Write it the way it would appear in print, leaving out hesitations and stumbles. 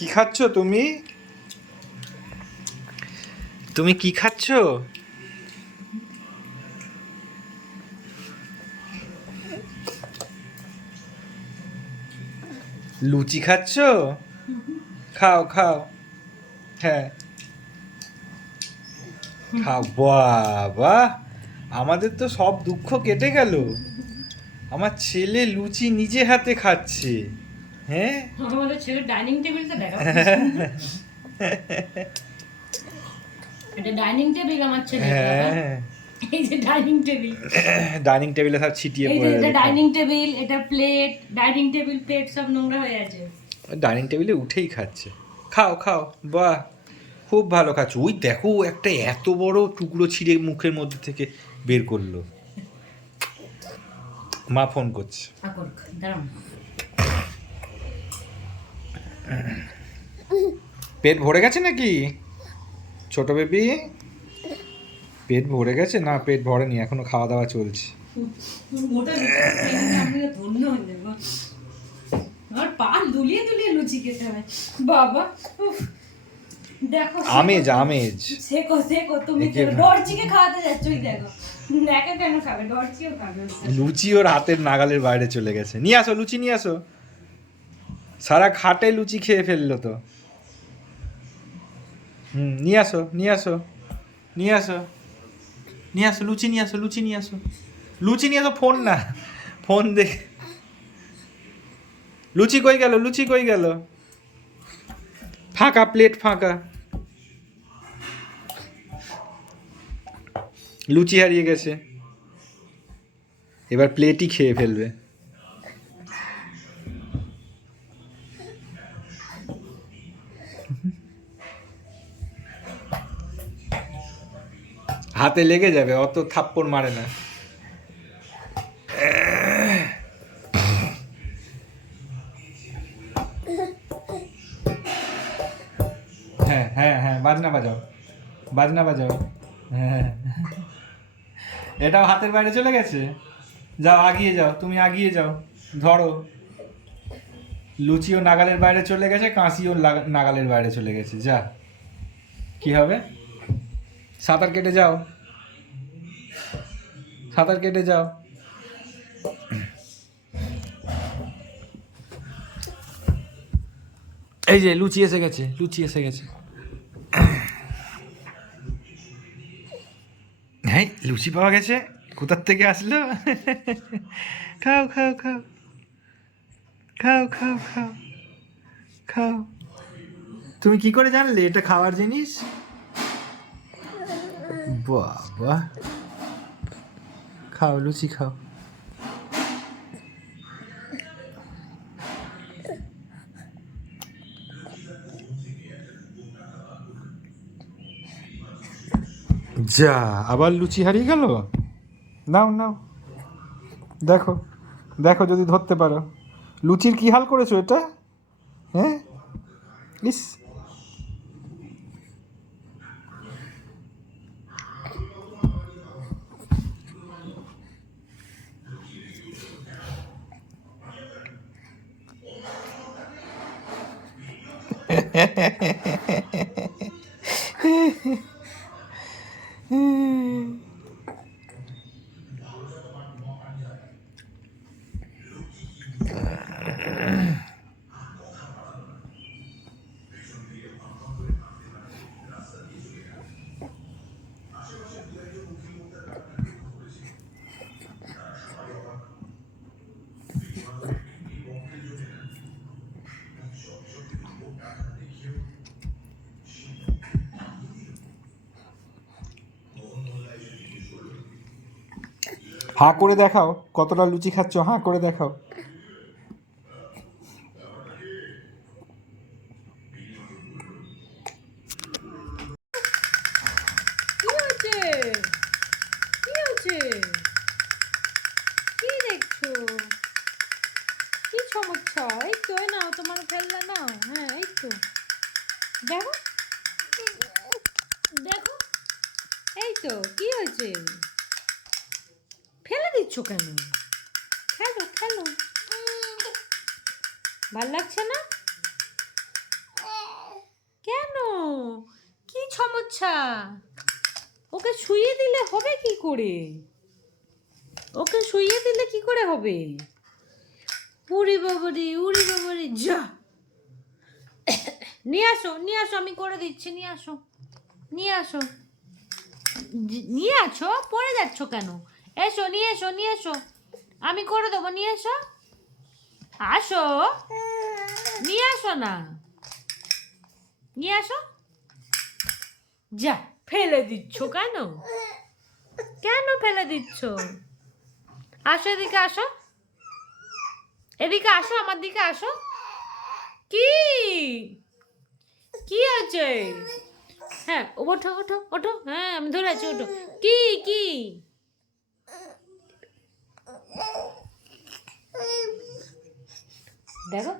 কি খাচ্ছ তুমি? তুমি কি খাচ্ছ? লুচি খাচ্ছ? খাও খাও। হ্যাঁ খাও। বাবা, আমাদের তো সব দুঃখ কেটে গেল। আমার ছেলে লুচি নিজে হাতে খাচ্ছে। হ্যাঁ আমাদের ছেলের ডাইনিং টেবিলটা দেখো। এটা ডাইনিং টেবিল আমার ছেলের বাবা। হ্যাঁ এই যে ডাইনিং টেবিল, ডাইনিং টেবিলে সব ছিটিয়ে এই যে পড়ে এটা রয়েছে। ডাইনিং টেবিল, এটা প্লেট, ডাইনিং টেবিল প্লেট সব নোংরা হয়ে আছে। ডাইনিং টেবিলে উঠেই খাচ্ছে। খাও খাও। বাহ, খুব ভালো খাচ্ছ। ওই দেখো, একটা এত বড় টুকরো ছিঁড়ে মুখের মধ্যে থেকে বের করলো। মা ফোন করছে। দাঁড়াও। পেট ভরে গেছে নাকি ছোট বেবি? পেট ভরে গেছে? না, পেট ভরেনি, এখনো খাওয়া দাওয়া চলছে। মোটা আমি ধন্য হয়ে যাবো। আমার পা দুলিয়ে দুলিয়ে লুচি খেতে হয় বাবা। উফ, দেখো আমেজ আমেজ। সেকো সেকো, তুমি একে- ডরচিকে খাওয়াতে যাচ্ছ, ওই দেখো। একা কেন খাবে, ডরচিও খাবে। লুচি ওর হাতের নাগালের বাইরে চলে গেছে। নিয়ে আসো লুচি, নিয়ে আসো। সারা খাটে লুচি খেয়ে ফেললো তো। নিয়ে আসো নিয়ে আসো নিয়ে আসো নিয়ে আসো লুচি নিয়ে আসো, লুচি নিয়ে আসো, লুচি নিয়ে আসো। ফোন না, ফোন দেখ। লুচি কই গেল, লুচি কই গেল? ফাঁকা প্লেট, ফাঁকা। লুচি হারিয়ে গেছে। এবার প্লেটই খেয়ে ফেলবে। হাতে লেগে যাবে, অত থাপ্পড় মারে না। হ্যাঁ হ্যাঁ হ্যাঁ, বাজনা বাজাও, বাজনা বাজাও। হ্যাঁ, এটাও হাতের বাইরে চলে গেছে। যাও, আগিয়ে যাও, তুমি আগিয়ে যাও। ধরো, লুচিও নাগালের বাইরে চলে গেছে, কাঁচিও নাগালের বাইরে চলে গেছে। যা, কি হবে? সাঁতার কেটে যাও, সাঁতার কেটে যাও। এই যে লুচি এসে গেছে, লুচি এসে গেছে। হ্যাঁ, লুচি পাওয়া গেছে। কোথার থেকে আসলো? খাও খাও খাও খাও খাও খাও খাও। তুমি কি করে জানলে এটা খাওয়ার জিনিস? বাবা, খাও লুচি খাও। যা, আবার লুচি হারিয়ে গেল। নাও নাও, দেখো দেখো যদি ধরতে পারো। লুচির কি হাল করেছো এটা? হ্যাঁ, ইস। হাঁ করে দেখাও, কতটা লুচি খাচ্ছ, হাঁ করে দেখাও। কি হয়েছে, কি হয়েছে, কি দেখছো, কি সমস্যা? এই তো, এই নাও তোমার খেলনা নাও। হ্যাঁ এই তো, দেখো দেখো, এই তো, কি হয়েছে? ফেলে দিচ্ছ কেন? খেলো খেলো, ভাল লাগছে না? আচ্ছা, ওকে শুইয়ে দিলে হবে কি করে? ওকে শুইয়ে দিলে কি করে হবে? উড়ি বাবারে, উড়ি বাবারে, যা নিয়ে আসো, নিয়ে আসো, আমি করে দিচ্ছি, নিয়ে আসো, নিয়ে আসো, নিয়ে আসো, পড়ে যাচ্ছ কেন? এসো, নিয়ে এসো, নিয়ে এসো, আমি করে দেবো, নিয়ে এসো, আসো, নিয়ে আসো না, নিয়ে আসো, যা, ফেলে দিচ্ছ কেন? কেন ফেলে দিচ্ছ? আসো, এদিকে আসো, এদিকে আসো, আমার দিকে আসো। কি কি আছে? হ্যাঁ, ওঠো ওঠো ওঠো, হ্যাঁ আমি ধরে আছি, ওঠো। কি কি দেখো